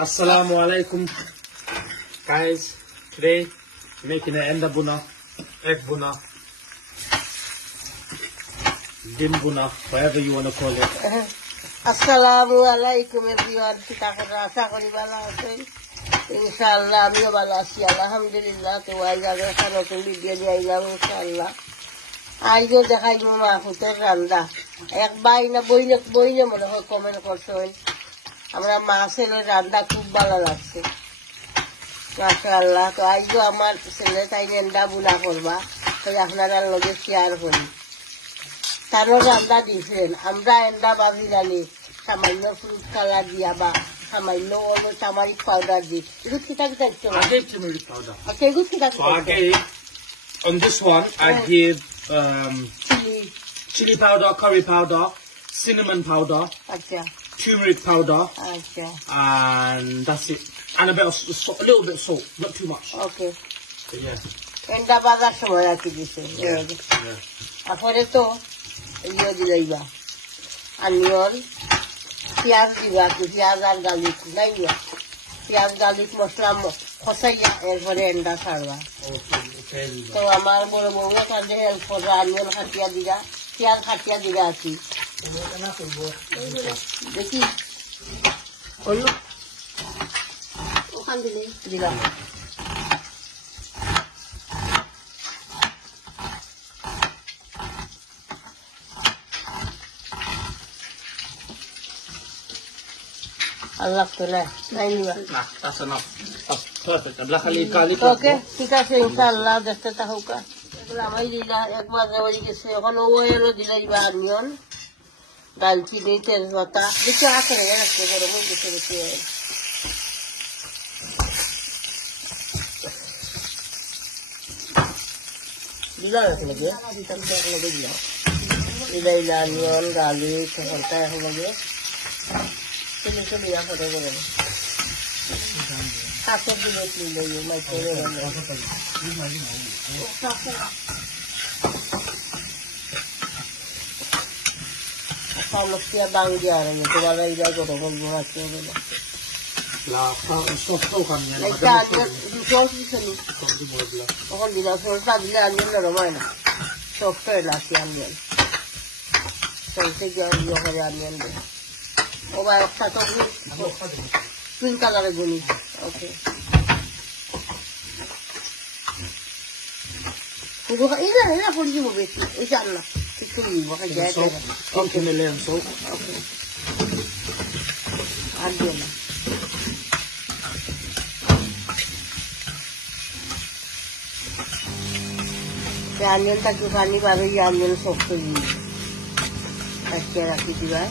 Assalamu alaikum, guys. Today, making an enda buna, egg buna, dim buna, whatever you want to call it. Assalamu alaikum everyone. Kita kerasa kali bala asin. Inshallah, আমি ভালো আছি আলহামদুলিল্লাহ। তো আজ আগে নতুন video নিয়ে আইলাম ইনশাআল্লাহ। আজও দেখাইব মা ফুটের রান্না। এক বাই না বইলে মনে হয় কমেন্ট করছেন। আমরা মাছের রান্না খুব ভালো লাগছে মাশাআল্লাহ। তো আজও আমার ছেলে তাই এন্ডা বুনা করবা, তাই আপনারা লগে শেয়ার করি। তারও রান্না দিয়েছেন, আমরা এন্ডা বাজি জানি সামান্য ফ্রুট কালার দিয়া বা সামান্য টামারিক পাউডার দিই। এগুলো কিতা কিতা দিচ্ছ? I gave turmeric powder. Okay, এগুলো কিতা So I gave, on this one, I give chili powder, curry powder, cinnamon powder, আচ্ছা turmeric powder, আচ্ছা and that's it. And a bit of a little bit of salt, not too much. Okay. But yeah. এন্ডা বাজার সময় রাখি দিছে। Yeah. তারপরে তো ইয়ে দিলাইবা onion, পেঁয়াজ দিবা, পেঁয়াজ আর গার্লিক নাই না, পেঁয়াজ গার্লিক মশলা খসাইয়া এরপরে এন্ডা ছাড়বা। তো আমার বড় বউরা কাঁদে হেল্প করবা, অনিয়ন খাটিয়া দিবা, পেঁয়াজ খাটিয়া দিবা আছি দেখি হলো ওখান দিলে দিলাম। আল্লাহ তো নাই নিবা। Nah, that's enough. That's perfect. Black garlic. ওকে ঠিক আছে ইনশাআল্লাহ দেখতে থাকুকা। এগুলো আমি দিলা একবার হয়ে গেছে, এখন ওয়েরও দিলাইবা অনিয়ন, দালচিনি, তেজপাতা বেশি আছে না আজকে গরম হয়ে গেছে বেশি। দিলাম একলগে দিতাম তো একলগে দিলাম দিলাইলা অনিয়ন গার্লিক সবটা একলগে চিনি চিনি করে গরম কাঁচের দিলে দিলে সমস্যা বাঙ্গিয়া আর তোমার এইটা কত বলবো আছে বলে তখন দিলাম সরষা দিলে আনবেন নরম হয় না, শক্ত হয়ে লাসি আনবেন সরষে ইয়ে করে আনবেন ও বা একটা তো গ্রিন কালারের গুলি। ওকে এটা পড়ে যাবো বেশি ওই চাল না একটু নিব Salt. আর দিও না। অনিয়নটা একটু পানি পাবে, অনিয়ন শক্ত দিয়ে আজকে রাখি দিবা।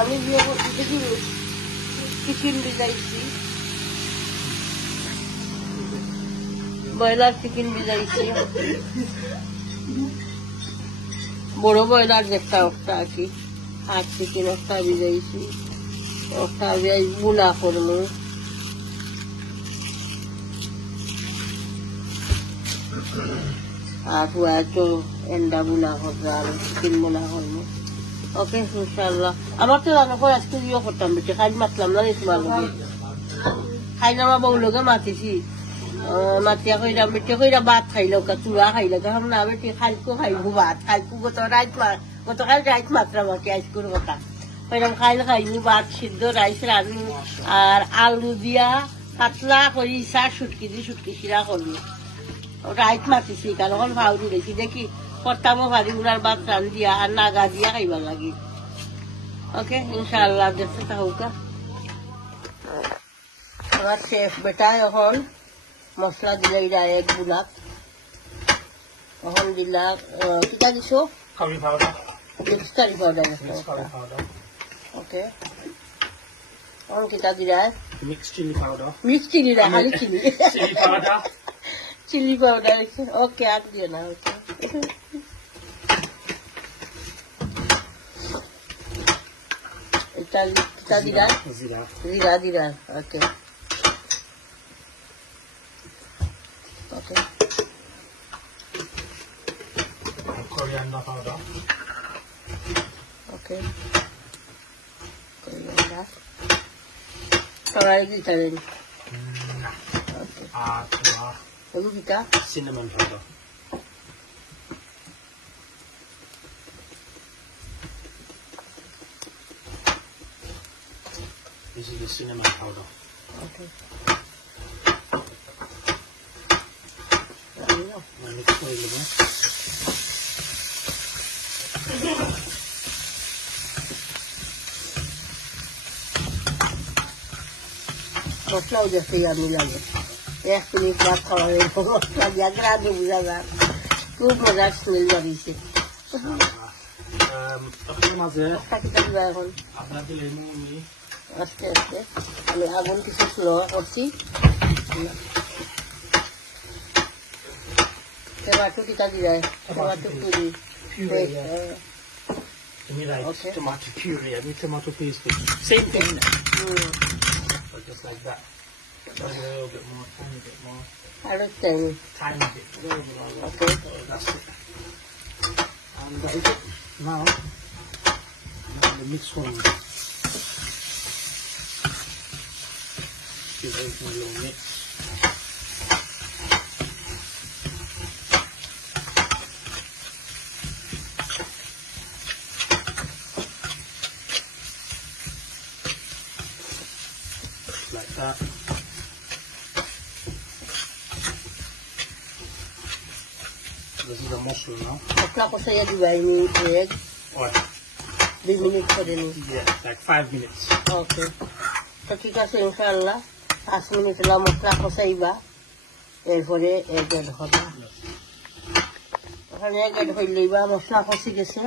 আমি বিয়ে করতে দেখি চিকেন ভিজাইছি, ব্রয়লার চিকেন ভিজাইছি, বড় ব্রয়লার যেটা ওটা আর কি, আর চিকেন একটা ভিজাইছি, ওটা বুনা করবো। আর তো এন্ডা বুনা করবো আর চিকেন বুনা করবো। ওকে ইনশাআল্লাহ। আমার তো রান্না করে আজকে ইয়ে করতাম বেশি খাই মাতলাম না তোমার লগে, খাই না আমার বউ লগে মাতিছি, মাতিয়া কইরা বেটে কইরা ভাত খাইল চূড়া খাইল তখন না বেটে খাইকো খাইবো ভাত খাইকো গতকাল রাইত মাত্র আমাকে আজকুর কথা কইরাম খাইবো ভাত সিদ্ধ রাইস রান্নি আর আলু দিয়া পাতলা করি সুটকি শিরা করবো। রাইত মাতিছি কারণ ভাউরি দেখি দেখি করতামও ভারি উনার ভাত রান দিয়া আর নাগা দিয়া খাইবার লাগি। ওকে ইনশাআল্লাহ দেখতে থাকুকা। আমার শেফ বেটা এখন মশলা দিলে এক বুলাত, এখন দিলা কিটা দিছো Curry powder. Mix curry powder. Okay এখন কিটা দিলা Mixed chili powder. মিক্স চিনি না খালি চিনি Chili powder. Chili powder. Okay আর দিও না। ওকে এটা দিলা Zira. জিরা। ওকে ওকে করিয়েন্ডার সবাই দিতে দেন ওকে এগুলো কিটা cinnamon powder. This is the cinnamon powder. Okay And mix করে দেব। মশলাও যাতে আমি লাগে 1 মিনিট বাদ খাওয়া হয়ে মশলা দিয়া গ্রামে বুঝা যায় খুব মজার স্মেল বাড়িছে আপনার মাঝে কিটা দিবা এখন আপনার দিলে আমি আস্তে আস্তে আমি আগুন কিছু স্লো করছি টমেটো কিটা দিবা tomato Puri To me, like tomato puree, I mean tomato paste. Same thing. But just like that. A little bit more, tiny bit more. আরো চাই Tiny bit. A little bit more. Okay. So that's it. And that is it. Now the mix one. Give everything a little mix. Like that. This is the mushroom now. মশলা কষাইয়া দিবা আমি এক Or 2 minute করে নি yeah, like 5 minutes. ওকে তো ঠিক আছে ইনশাআল্লাহ 5 minute লা মশলা কষাইবা এরপরে এক এড হবে ওখানে এক এড হইলেইবা মশলা কষি গেছে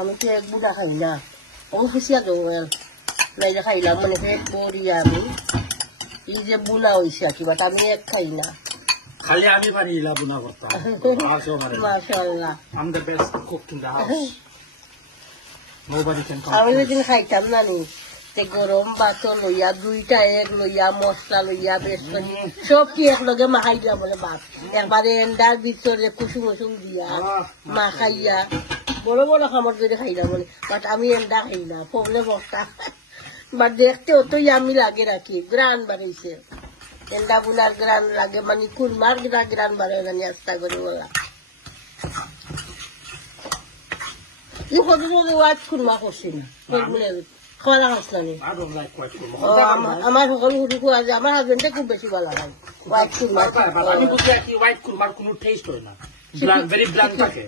আমি তো এক বুড়া খাই না ও খুশিয়া দেবো নাই খাইলাম মানে পেট ভরিয়া আমি এই যে বুনা হয়েছে আর কি বাট আমি এক খাই না খালি আমি পারি ইলা বুনা করতে মাশাআল্লাহ I'm the best cook in the house. Nobody can come. আমি যেদিন খাইতাম না নি তে গরম ভাত লইয়া 2টা এক লইয়া মশলা লইয়া বেসন সব কি একলগে মাখাইলা বলে ভাত একবারে এন্ডার ভিতরে কুসুম কুসুম দিয়া মাখাইয়া বড় বড় খাবার করে খাইলাম বলে বাট আমি এন্ডা খাই না প্রবলেম অবস্থা বাট দেখতে অত ইয়ামি লাগে রাখি গ্রান বাড়াইছে এন্ডা বুলার গ্রান লাগে মানে কুরমার গ্রান বাড়ায় জানি আস্তা করে বলা ই হদু ওয়াট কুরমা করছি না বলে খাওয়া খাস না I don't like white kurma. আমার সকল হুটু আছে আমার হাজবেন্ডে খুব বেশি ভালো লাগে হোয়াইট কুরমা আমি বুঝি কি white kurma কোনো টেস্ট হয় না bland very bland থাকে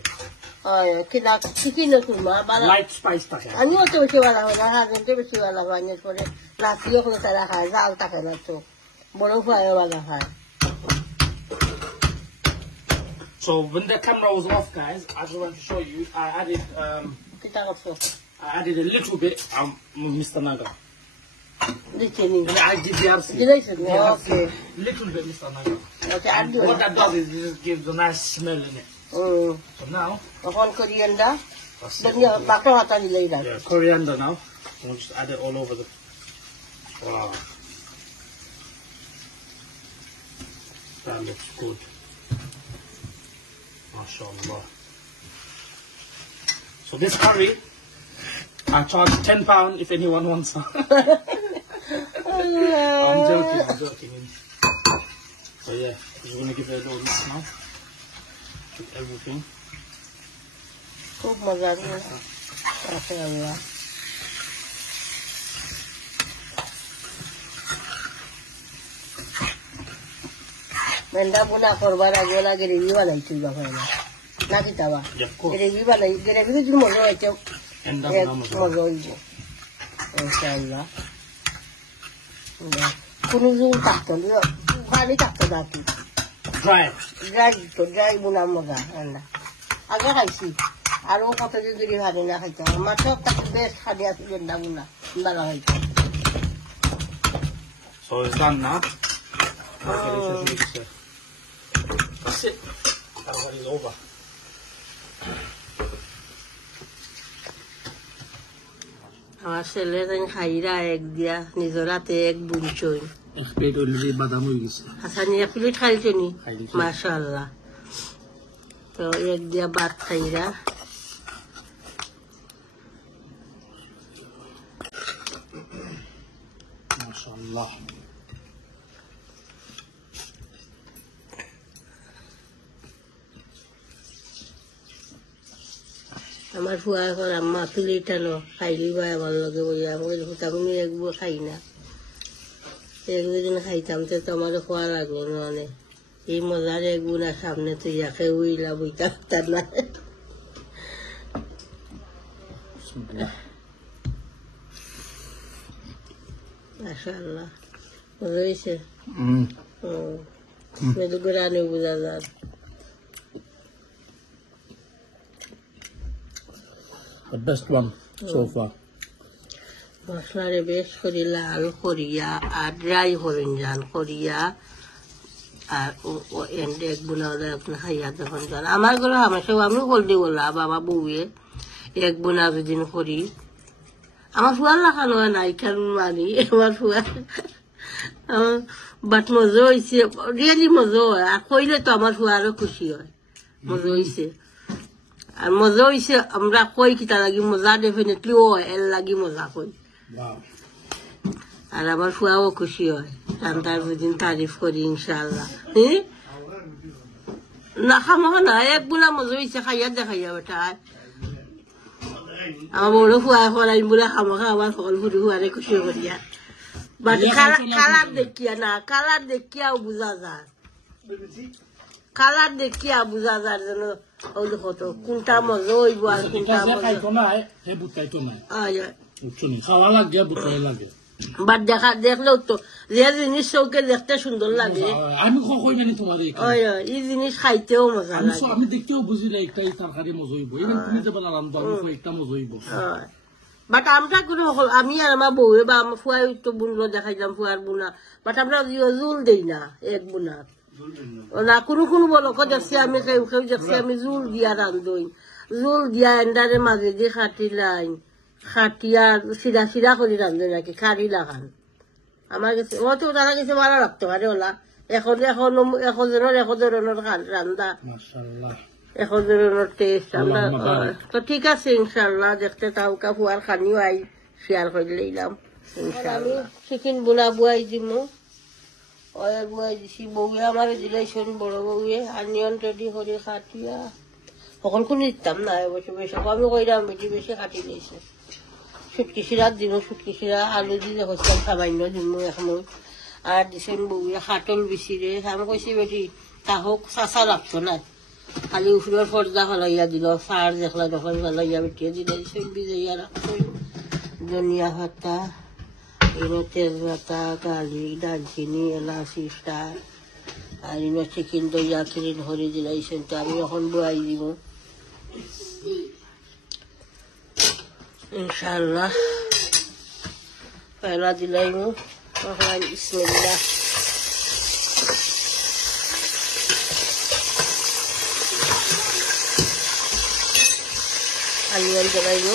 কিনা চিকেন কুরমা ভালো light spice থাকে আমিও তো বেশি ভালো হয় না হাজবেন্ডে বেশি ভালো হয় না পরে রাত্রিও কোনো তারা খায় জাল থাকে না তো বড় ফ্রাইও ভালো হয় So when the camera was off, guys, I just want to show you. I added কিটা করছো a little bit Mr. Naga. দিচ্ছেনি I did DRC. দিলাইছেন okay Little bit Mr. Naga. ওকে আর দিও What that does is it just gives a nice smell in it. So now, তখন করিয়েন্ডা that's দুনিয়া it. বাটা হাতা দিলেই না Yeah, coriander now. We'll just add it all over the. Wow. That looks good. MashaAllah. So this curry, I charge £10 if anyone wants some. I'm joking. So yeah, just gonna give it a little mix now. With everything. খুব মজা মাশাআল্লাহ মেন্দা বুনা করবার আগে না gravy বানাইছিল বাবা না কিতাবা Yeah, of course. Gravy যদি মজা হইতো And এক that's মজা হইব ইনশাআল্লাহ কোনো জল থাকতো না পানি থাকতো না কি dry. ড্রাই বুনা মজা আল্লাহ আগে খাইছি আরো কতদিন ধরে ভালো না খাইতাম আমার সব তাকে বেস্ট খাদি আছে গেন্দা বুনা ভালো হইতো So it's done now. Okay, this is mixed. That's it. That one is over. আমার ছেলে খাইরা এক দিয়া নিজের হাতে এক বুনছই Ich bin already badam হয়ে গেছে হাসানি এক প্লেট খাইছনি খাইছি। মাশাআল্লাহ তো এক দিয়া ভাত খাইরা মাশাআল্লাহ আমার ফুয়া এখন আম্মা প্লেটানো খাইলি বা আমার লগে বইয়া আমি আমি একবো খাই না একদিন খাইতাম তো আমার খোয়া লাগলো মানে এই মজার একগুনা সামনে তুই যাকে উইলা বইতা তার না মাশাআল্লাহ মজা হয়েছে মেদু করে আনে বোঝা যার The best one so far. মশলারে বেশ করে লাল করিয়া আর ড্রাই করেন যান করিয়া আর এন্ডে এক বুনা আপনি খাইয়া যখন যান আমার ঘরে হামেশাও আমি হলদি বললাম বাবা বউয়ে এক বুনা যেদিন করি আমার ফুয়ার লাখানো নাই কেন মানি আমার ফুয়া বাট মজা হয়েছে রিয়েলি মজা হয় আর কইলে তো আমার ফুয়া আরো খুশি হয় মজা হয়েছে আর মজা হয়েছে আমরা কই কিতা লাগি মজা ডেফিনেটলি হয় এর লাগি মজা কই আর আমার ফুয়াও খুশি হয় রান্নার দুদিন তারিফ করি ইনশাআল্লাহ না খামা না এক বুনা মজা হয়েছে খাইয়া দেখাইয়া বেটা আমার বড় ফুয়া করাই বলে খামা আমার সকল ফুরি ফুয়ারে খুশি করিয়া বাট কালার দেখিয়া না কালার দেখিয়াও বুঝা যায় কালার দেখিয়া বুঝা যায় যেন ওই কত কোনটা মজা হইব আর কোনটা খাওয়া লাগে বুঝতে লাগে বাট দেখলেও তো যে জিনিস চৌকে দেখতে সুন্দর লাগে আমি কই মানে তোমার এই জিনিস খাইতেও মজা লাগে আমি দেখতেও বুঝি না একটা তরকারি মজা হইব ইভেন তুমি যে বলা রান্না আমি একটা মজা হইব বাট আমরা কোনো আমি আর আমার বউয়ে বা আমার ফুয়াই তো বুনলো দেখাইলাম ফুয়ার বুনা বাট আমরা জুল দেই না এক বুনা না কোনো কোনো বলো দেখছি আমি কেউ কেউ দেখছি আমি জুল দিয়া রান্ধই জুল দিয়া এন্ডারে মাঝে দিয়ে খাটিলাই খাটিয়া সিরা সিরা করে রান্ধে নাকি খাড়ি লাগান আমার কাছে ও তো তারা কাছে ভালো রাখতে পারে ওলা এখন ধরনের রান্ধা এখন ধরনের টেস্ট আমরা তো ঠিক আছে ইনশাল্লাহ দেখতে তাউকা ফুয়ার খানিও আই শেয়ার করে লইলাম ইনশাল্লাহ চিকেন বোনা বুয়াই দিমু ওই বুয়াই দিছি বউয়ে আমার দিলাইছেন বড় বউয়ে আনিয়ন রেডি করে খাটিয়া সকল কোনো দিতাম না বসে বেশি আমি কইলাম বেশি বেশি খাটি দিয়েছে সুটকি সিরা দিমু সুটকি সিরা আলু দিয়ে হচ্ছেন সামান্য দিমু এখন আর দিছেন বউয়ে হাটল বিচিরে আমি কইছি বেটি তাহক চাচা লাগতো না খালি উফরের পর্দা হলাইয়া দিল সার দেখলা যখন হলাইয়া বেটিয়ে দিলে সব বিজাইয়া রাখছেন ধনিয়া পাতা এনে তেজপাতা গার্লিক দারচিনি এলাচি স্টার আর এনে চিকেন দইয়া কিনে ধরে দিলাইছেন তো আমি এখন বয়াই দিব ইনশাআল্লাহ পয়লা দিলাইমু বিসমিল্লাহ আনিয়ন দিলাইমু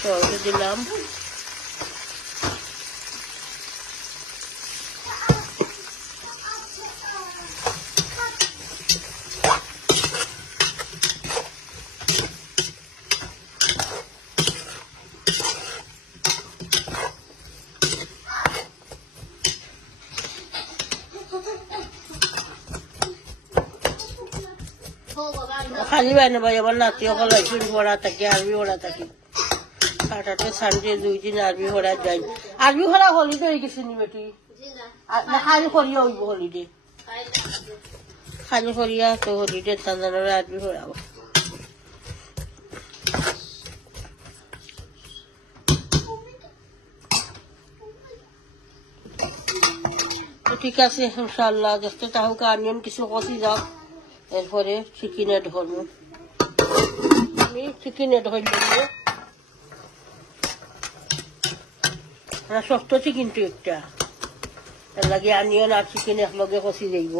সরষে দিলাম খালি বাইনা ভাই আমার নাতি অকল পড়া থাকি আরবি পড়া থাকি কাটাতে সানডে 2 দিন আরবি পড়া যাই আরবি পড়া হলিডে হয়ে গেছে নি বেটি খালি করিয়া হইব হলিডে খালি করিয়া তো হলিডে তাদের আরবি পড়াবো ঠিক আছে ইনশাআল্লাহ দেখতে তাহলে আনিয়ন কিছু কষি যাও এরপরে চিকেন এড করবো আমি চিকেন এড করে দেবো শক্ত চিকেনটো একটা এর লাগে আনিয়ন আর চিকেন একলগে কষি যাইব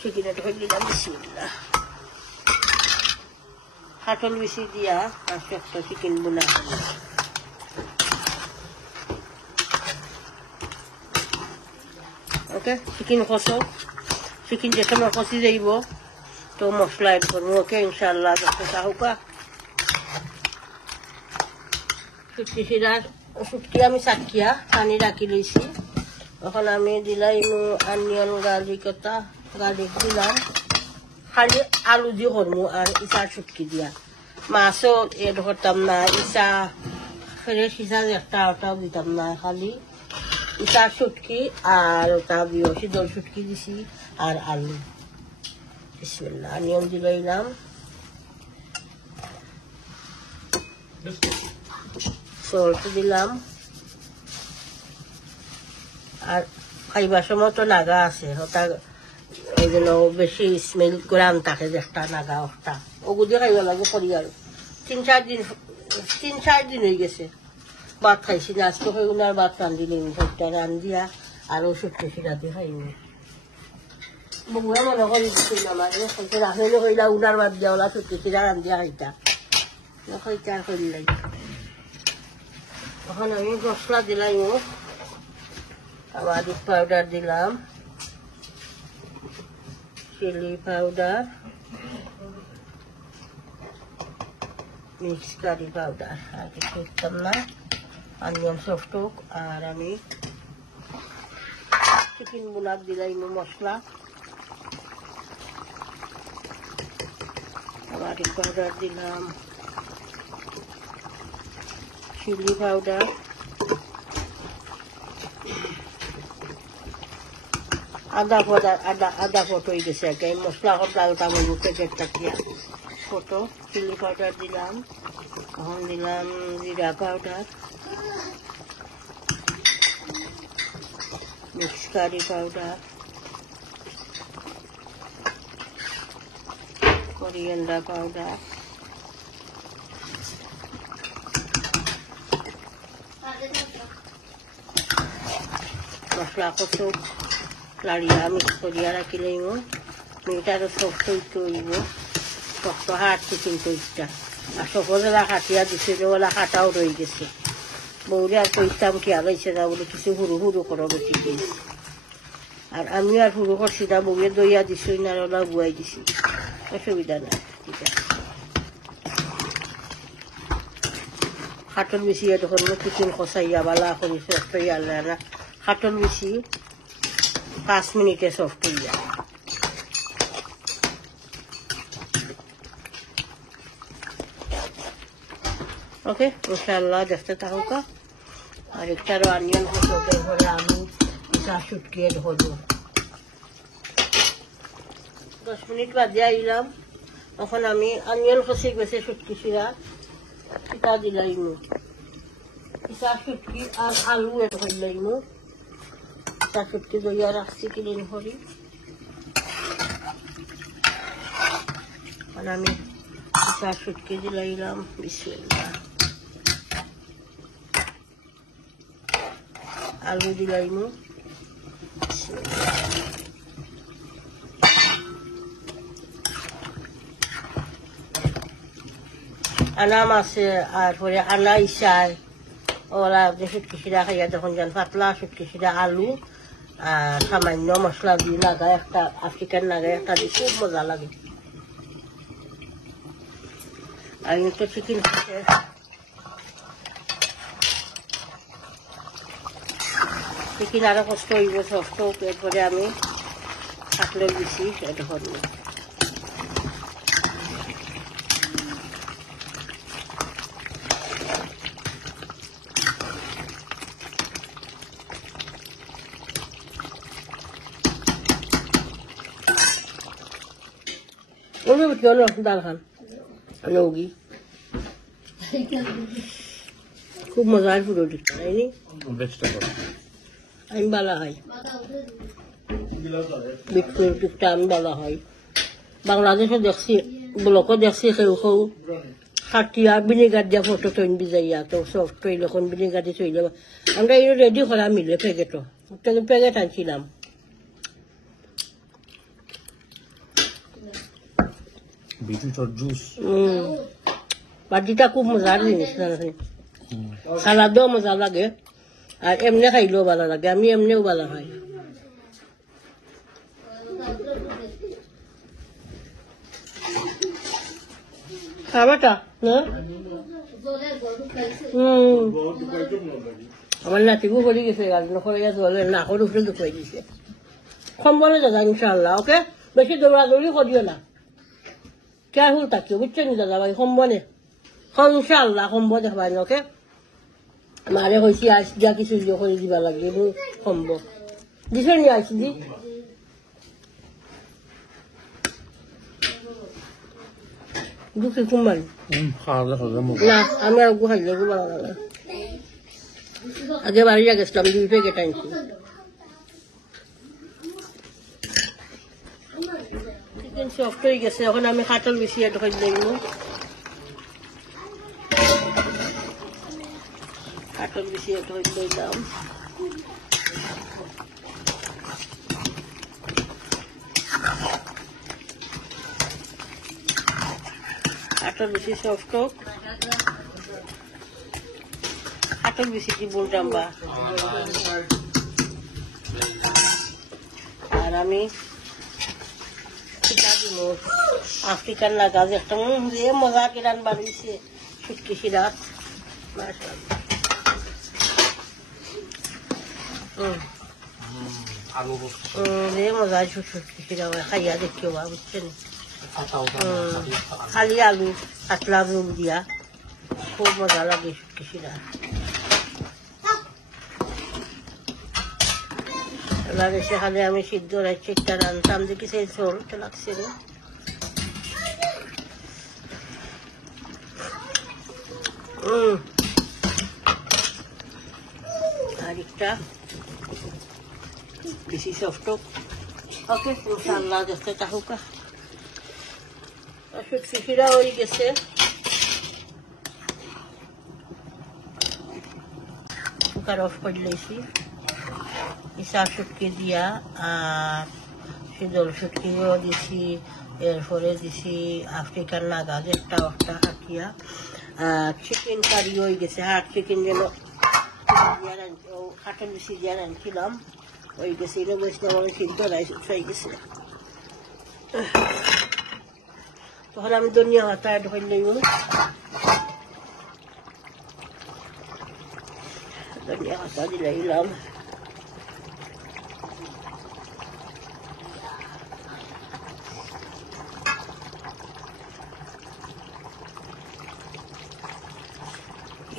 চিকেন এড করে দিলাম বিসমিল্লাহ হাটল বেশি দিয়া আর শক্ত চিকেন বোনা ওকে চিকেন কষো চিকেন যে সময় কষি যাইব তো মশলা এড করবো ওকে ইনশাল্লাহ হোকা শুটকি শিরার শুটকি আমি চাকিয়া পানি রাখি লইছি এখন আমি দিলাই অনিয়ন গার্লিক দিলাম খালি আলু দিয়ে করবো আর ইচার শুটকি দিয়া মাছও এড করতাম না ইচা ফ্রেশ ইচা একটাও দিতাম না খালি ইচার শুটকি আর ওটা শীতল শুটকি দিছি আর আলু বিসমিল্লাহ অনিয়ন দিলাম সল্ট দিলাম আর খাইবার সময় তো নাগা আছে ওটা এই জন্য বেশি স্মেল গ্রাম থাকে যে একটা নাগা একটা ওগুলো খাইব লাগে করি আর 3-4 দিন হয়ে গেছে ভাত খাইছি না আজকে ওগুলো আর ভাত রান্ধিনি সবটা রান্ধিয়া আর ওষুধ শিরা দিয়ে খাইনি বগুড়া মনে করি দিচ্ছিল আমার রাখলে কইলা উনার বাদ দিয়া ওলা ছুটি শিরা রান্ধিয়া খাইতা খাইতা আর করি লাগে এখন আমি মশলা দিলাম আমাদের পাউডার দিলাম chili powder mix curry powder আর কিছু দিতাম না অনিয়ন সফটক আর আমি চিকেন বোনার দিলাম মশলা আমাদের পাউডার দিলাম চিলি পাউডার আদা ফটো হয়ে গেছে আর কি মশলা ডালটা বলবো প্যাকেটটা দিয়া ফটো চিলি পাউডার দিলাম এখন দিলাম জিরা powder mix curry powder coriander powder মশলা কষো লাড়িয়া মিক্স করিয়া রাখি লইব মিটারও শক্ত হইতে হইব শক্ত হাঁটছে কিন্তু ইচ্ছা আর সকলেরা হাঁটিয়া দিছে যে ওলা হাঁটাও রয়ে গেছে বউরে আর কইতাম কি আগাইছে না বলে কিছু হুরু হুরু করো বেশি গিয়েছে আর আমি আর হুরু করছি না বউরে দইয়া দিছি না ওলা বুয়াই দিছি অসুবিধা নাই ঠিক আছে হাটল বেশি তখন চিকেন কষাইয়া বালা করি সফট হইয়া না হাটল বেশি 5 মিনিটে সফট হইয়া ওকে ইনশাআল্লাহ দেখতে থাকুক আর একটারও অনিয়ন হতে হলে আমি এটা শুটকিয়ে ধরবো 10 মিনিট বাদে আইলাম তখন আমি অনিয়ন কষে গেছে শুটকি শিরা এটা দিলাম এটা শুটকি আর আলু এটা হইলাম এটা শুটকি দইয়া রাখছি ক্লিন করি আর আমি এটা শুটকি দিলাম বিসমিল্লাহ আলু দিলাম আনা মাছে আর পরে আনা ইসায় ওরা যে শুটকি শিরা খাইয়া যখন যান পাতলা শুটকি শিরা আলু আর সামান্য মশলা দিয়ে নাগায় একটা আফ্রিকান নাগায় একটা দিয়ে খুব মজা লাগে আমি তো চিকেন চিকেন আরো কষ্ট হইব সফট এরপরে আমি থাকলে দিছি এটা করবো ডাল খান লৌকি খুব মজার পুরো দিচ্ছে তাইনি আমি বালা হয় বিটটা আমি বালা হয় বাংলাদেশে দেখছি ব্লকও দেখছি সেও সেও খাটিয়া ভিনেগার দিয়া ফটো তৈন বিজাইয়া তো সফট তৈল এখন ভিনেগার দিয়ে তৈল আমরা এই রেডি করা মিলে প্যাকেটও প্যাকেট আনছিলাম বিটরুট জুস বাটিটা খুব মজার জিনিস সালাদও মজা লাগে আর এমনি খাইলেও ভালো লাগে আমি এমনিও ভালো খাই খাবারটা না আমার নাতিবু করে গেছে নকরে জলে নাকর উপরে দুখাই দিছে সম্বলে দাদা ইনশাল্লাহ ওকে বেশি দৌড়াদৌড়ি করিও না কেয়ারফুল থাকিও বুঝছেন দাদা ভাই সম্বনে ইনশাল্লাহ সম্ব দেখবাই ওকে মারে কইছি আইস দিয়া কিছু করে দিবা লাগে মই সম্ব দিছে নি আইস দি দুঃখী কুমারী খাওয়া খাওয়া মুখ না আমি আর গুহাই যাবো আগে বাড়ি গেছিলাম 2 প্যাকেট আনছি চিকেন সফট হয়ে গেছে এখন আমি কাটল বেশি এড করে দিলাম কাটল বেশি এড করে দিলাম কাটল বেশি সফট কাটল বেশি কি বলতাম বা আর আমি আফ্রিকান না গাছ একটা যে মজা কিরান বাড়িয়েছে শুটকি সিরাত যে মজা শুটকি সিরা খাইয়া দেখিও বা বুঝছেন খালি আলু কাতলা রুম দিয়া খুব মজা লাগে শুটকি সিরা লাগে সেখানে আমি সিদ্ধ রাখছি একটা রান্তাম দেখি সেই ঝোল তো লাগছে রে আর একটা বেশি সফট ওকে ইনশাআল্লাহ দেখতে থাকুকা শুটকি সিরা হয়ে গেছে কুকার অফ করে লইছি ইসা শুটকি দিয়া আর শীতল শুটকিও দিছি এরপরে দিছি আফ্রিকান নাগাজ একটা হাকিয়া আর চিকেন কারি হয়ে গেছে হাট চিকেন যেন হাটের বেশি দিয়ে আনছিলাম হয়ে গেছে এটা বসলাম আমি সিদ্ধ রাইস হয়ে গেছে তখন আমি ধনিয়া পাতা অ্যাড করে লইব ধনিয়া পাতা দিলাম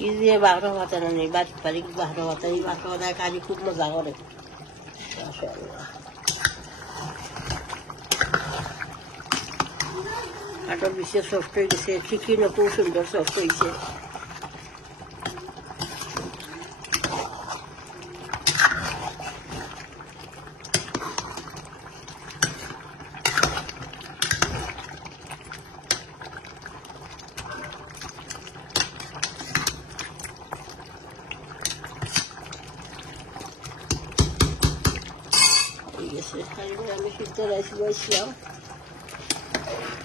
ইজিয়ে বাঘর ভাতা নেই বাড়ির বাঘর ভাতা এই বাঘর ভাতায় কাজে খুব মজা করে কাঠর বিশেষ সফট হয়ে গেছে চিকেনও খুব সুন্দর সফট হয়েছে আমি সিদ্ধ রাইস বসলাম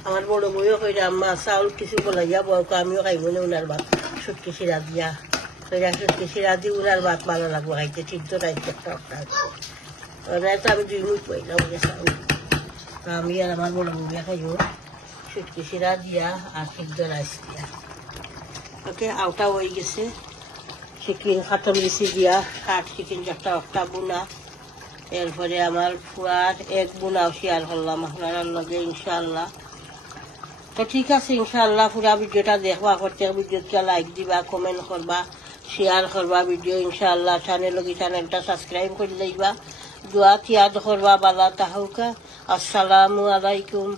আমার বড় বইও কইরা আম্মা চাউল কিছু বলাইয়া বয়ক আমিও খাইব না উনার ভাত শুটকি সিরা দিয়া কইরা শুটকি সিরা দিয়ে উনার ভাত ভালো লাগবো খাইতে সিদ্ধ রাইস একটা তো আমি 2 মিনিট বইলাম চাউল তো আমি আর আমার বড় বইয়া খাইব শুটকি সিরা দিয়া আর সিদ্ধ রাইস দিয়া ওকে আউটা হয়ে গেছে চিকেন খাটন বেশি দিয়া হাট চিকেন একটা বোনা এরপরে আমার ফুয়ার এক বোনাও শেয়ার করলাম আপনার লগে ইনশাআল্লাহ তো ঠিক আছে ইনশাআল্লাহ পুরা ভিডিওটা দেখবা করতে ভিডিওটা লাইক দিবা কমেন্ট করবা শেয়ার করবা ভিডিও ইনশাআল্লাহ চ্যানেলটা সাবস্ক্রাইব করে লইবা দোয়া তিয়াদ করবা বালা তাহুকা আসসালামু আলাইকুম